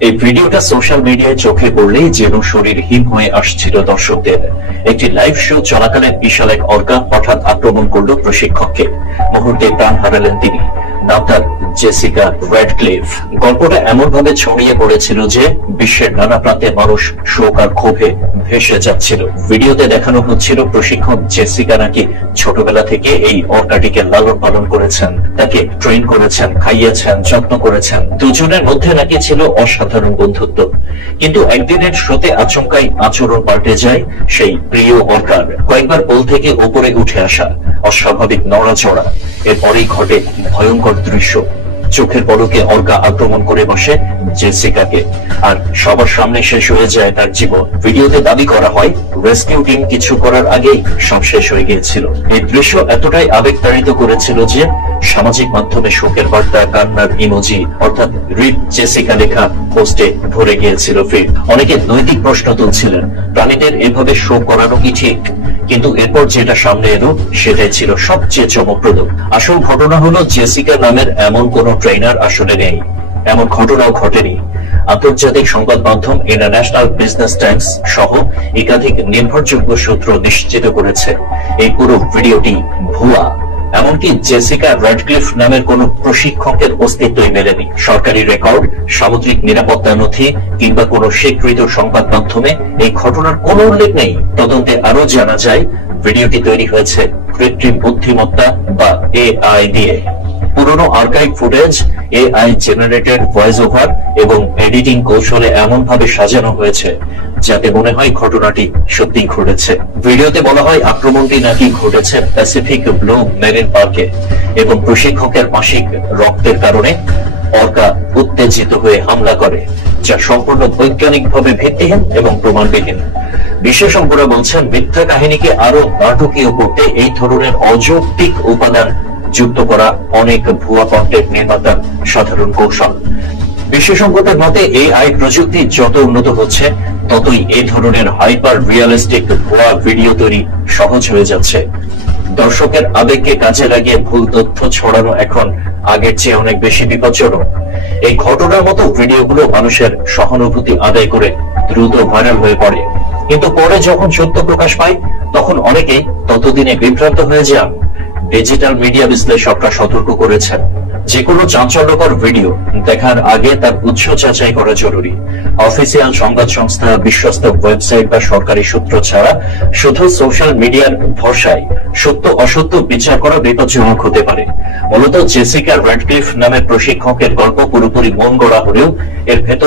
এই ভিডিওটা সোশ্যাল মিডিয়ায় চোখে পড়লেই যেন শরীর হিম হয়ে আসছিল দর্শকদের। একটি লাইভ শো চলাকালীন বিশাল এক অর্গা হঠাৎ আক্রমণ করল প্রশিক্ষককে। মুহূর্তে প্রাণ হারালেন তিনি। নাম তার জেসিকা র্যাডক্লিফ। গল্পটা এমন ভাবে ছড়িয়ে পড়েছিল যে বিশ্বের নানা প্রান্তে মানুষ শোক আর ক্ষোভে ভেসে যাচ্ছিল। ভিডিওতে দেখানো হচ্ছিল প্রশিক্ষক জেসিকা নাকি ছোটবেলা থেকে এই অর্কাটিকে লালন পালন করেছেন, তাকে ট্রেন করেছেন, খাইয়েছেন, যত্ন করেছেন। দুজনের মধ্যে নাকি ছিল অসাধারণ বন্ধুত্ব। কিন্তু একদিনের শোতে আচমকাই আচরণ পাল্টে যায় সেই প্রিয় অর্কার। কয়েকবার পোল থেকে উপরে উঠে আসা, অস্বাভাবিক নড়াচড়া, এরপরেই ঘটে ভয়ঙ্কর দৃশ্য। চোখের পলকে অর্কা আক্রমণ করে বসে জেসিকাকে, আর সবার সামনে শেষ হয়ে যায় তার জীবন। ভিডিওতে দাবি করা হয় রেস্কিউ টিম কিছু করার আগেই সব শেষ হয়ে গিয়েছিল। এই দৃশ্য এতটাই আবেগতাড়িত করেছিল যে সামাজিক মাধ্যমে শোকের বার্তা, কান্নার ইমোজি অর্থাৎ রিপ জেসিকা লেখা পোস্টে ভরে গিয়েছিল ফিড। অনেকে নৈতিক প্রশ্ন তুলছিলেন, প্রাণীদের এভাবে শোক করানো কি ঠিক? কিন্তু এরপর যেটা সামনে এলো সেটাই ছিল সবচেয়ে চমকপ্রদ। আসল ঘটনা হলো জেসিকা নামের এমন কোন ট্রেনার আসলে নেই। এমন ঘটনাও ঘটেনি। আন্তর্জাতিক সংবাদ মাধ্যম ইন্টারন্যাশনাল বিজনেস টাইমস সহ একাধিক নির্ভরযোগ্য সূত্র নিশ্চিত করেছে এই পুরো ভিডিওটি ভুয়া। এমনকি জেসিকা র্যাডক্লিফ নামের কোন প্রশিক্ষকের অস্তিত্বই মেলেনি। সরকারি রেকর্ড, সামুদ্রিক নিরাপত্তা নথি কিংবা কোন স্বীকৃত সংবাদ মাধ্যমে এই ঘটনার কোনো উল্লেখ নেই। তদন্তে আরো জানা যায় ভিডিওটি তৈরি হয়েছে কৃত্রিম বুদ্ধিমত্তা বা এআই দিয়ে। পুরনো archive footage, AI generated voice over এবং এডিটিং কৌশলে এমন ভাবে সাজানো হয়েছে যাতে মনে হয় ঘটনাটি সত্যি ঘটেছে। ভিডিওতে বলা হয় আক্রমণটি নাকি ঘটেছে প্যাসিফিক ব্লু মেরিন পার্কে এবং প্রশিক্ষকের মাসিক রক্তের কারণে অর্কা উত্তেজিত হয়ে হামলা করে, যা সম্পূর্ণ বৈজ্ঞানিকভাবে ভিত্তিহীন এবং প্রমাণবিহীন। বিশেষজ্ঞরা বলছেন মিথ্যা কাহিনীকে আরো নাটকীয় করতে এই ধরনের অযৌক্তিক উপাদান যুক্ত করা অনেক ভুয়া কন্টেন্ট নির্মাতার সাধারণ কৌশল। বিশেষজ্ঞদের মতে এআই প্রযুক্তি যত উন্নত হচ্ছে ততই এই ধরনের হাইপার রিয়ালিস্টিক ভুয়া ভিডিও তৈরি সহজ হয়ে যাচ্ছে। দর্শকের আবেগকে কাজে লাগিয়ে ভুল তথ্য ছড়ানো এখন আগের চেয়ে অনেক বেশি বিপজ্জনক। এই ঘটনার মতো ভিডিওগুলো মানুষের সহানুভূতি আদায় করে দ্রুত ভাইরাল হয়ে পড়ে, কিন্তু পরে যখন সত্য প্রকাশ পায় তখন অনেকেই ততদিনে বিভ্রান্ত হয়ে যান। ডিজিটাল মিডিয়া বিশ্লেষকরা সতর্ক করেছেন, যে কোনো চাঞ্চল্যকর ভিডিও দেখার আগে তার উৎস যাচাই করা জরুরি। অফিসিয়াল সংবাদ সংস্থা, বিশ্বস্ত ওয়েবসাইট বা সরকারি সূত্র ছাড়া শুধু সোশ্যাল মিডিয়ার ভরসায় সত্য অসত্য বিচার করা বিপজ্জনক হতে পারে। মূলত জেসিকা র্যাডক্লিফ নামের প্রশিক্ষকের গল্প পুরোপুরি মন গড়া হলেও এর ভেতরে